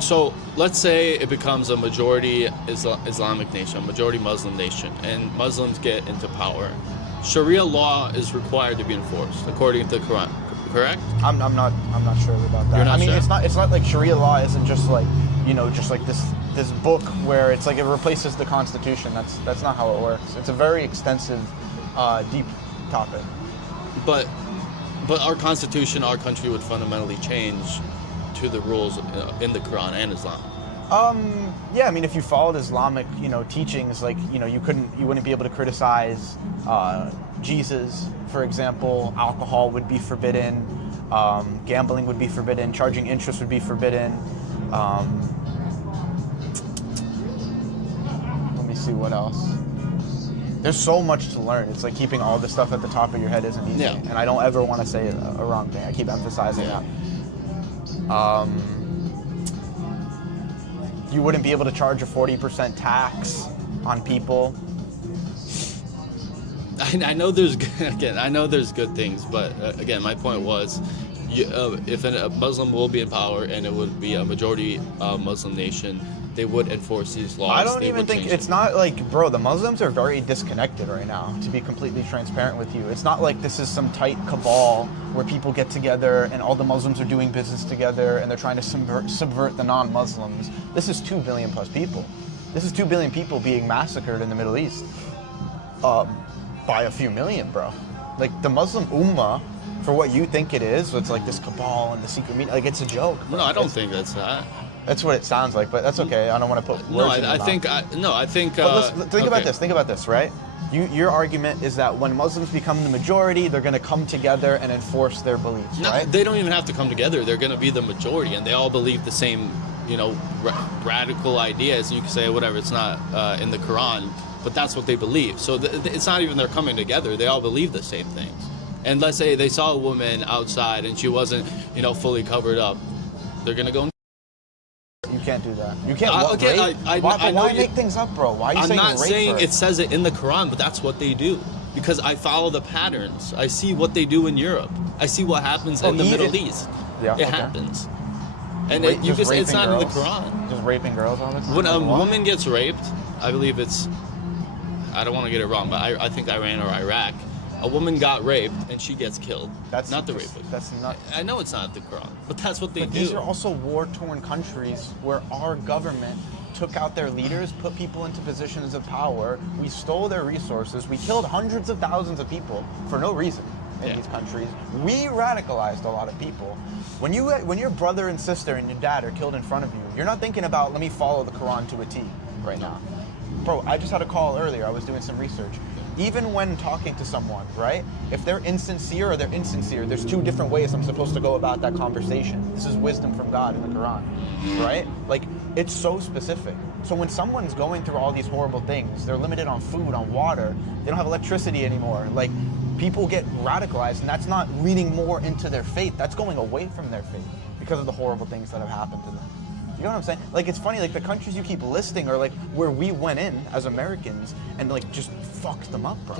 So let's say it becomes a majority Islamic nation, a majority Muslim nation, and Muslims get into power. Sharia law is required to be enforced according to the Quran, correct? I'm not sure about that. You're not I mean, sure? it's not like Sharia law isn't just like, just like this book where it's like it replaces the Constitution. That's not how it works. It's a very extensive, deep topic. But our constitution, our country would fundamentally change to the rules in the Quran and Islam. Yeah, I mean, if you followed Islamic, teachings, like, you wouldn't be able to criticize Jesus, for example. Alcohol would be forbidden. Gambling would be forbidden. Charging interest would be forbidden. Let me see what else. There's so much to learn. It's like keeping all this stuff at the top of your head isn't easy. Yeah. And I don't ever want to say a wrong thing. I keep emphasizing that. You wouldn't be able to charge a 40% tax on people. I know there's good things, but again, my point was, if a Muslim will be in power and it would be a majority Muslim nation, they would enforce these laws. I don't even think it's not like, bro, the Muslims are very disconnected right now, to be completely transparent with you. It's not like this is some tight cabal where people get together and all the Muslims are doing business together and they're trying to subvert the non-Muslims. This is 2 billion plus people. This is 2 billion people being massacred in the Middle East by a few million, bro. Like, the Muslim Ummah, for what you think it is, it's like this cabal and the secret meeting, like, it's a joke, bro. No, I don't think that's that. That's what it sounds like, but that's okay. I don't want to put words in your mouth. I think. But think about this. Think about this, right? Your argument is that when Muslims become the majority, they're going to come together and enforce their beliefs, right? They don't even have to come together. They're going to be the majority, and they all believe the same, radical ideas. You can say whatever. It's not in the Quran, but that's what they believe. So it's not even they're coming together. They all believe the same things. And let's say they saw a woman outside and she wasn't, fully covered up. They're going to go. You can't do that. You can't Okay, rape. Why make things up, bro? Why are you I'm saying not rape saying her? it says it in the Quran, but that's what they do. Because I follow the patterns. I see what they do in Europe. I see what happens in the Middle East. Yeah, it okay. happens. And Just it's not raping in the Quran. Just raping girls all the time? When a What? woman gets raped, I believe I don't want to get it wrong, but I think Iran or Iraq, a woman got raped and she gets killed. That's not the rapist. That's not. I know it's not the Quran, but that's what they But do. these are also war-torn countries where our government took out their leaders, put people into positions of power. We stole their resources. We killed hundreds of thousands of people for no reason in these countries. We radicalized a lot of people. When your brother and sister and your dad are killed in front of you, you're not thinking about, let me follow the Quran to a T right now. Bro, I just had a call earlier. I was doing some research. Even when talking to someone, right? If they're insincere or they're insincere, there's 2 different ways I'm supposed to go about that conversation. This is wisdom from God in the Quran, right? Like, it's so specific. So when someone's going through all these horrible things, they're limited on food, on water, they don't have electricity anymore. Like, people get radicalized, and that's not leading more into their faith. That's going away from their faith because of the horrible things that have happened to them. You know what I'm saying? Like, it's funny, like, the countries you keep listing are like where we went in as Americans and like just fucked them up, bro.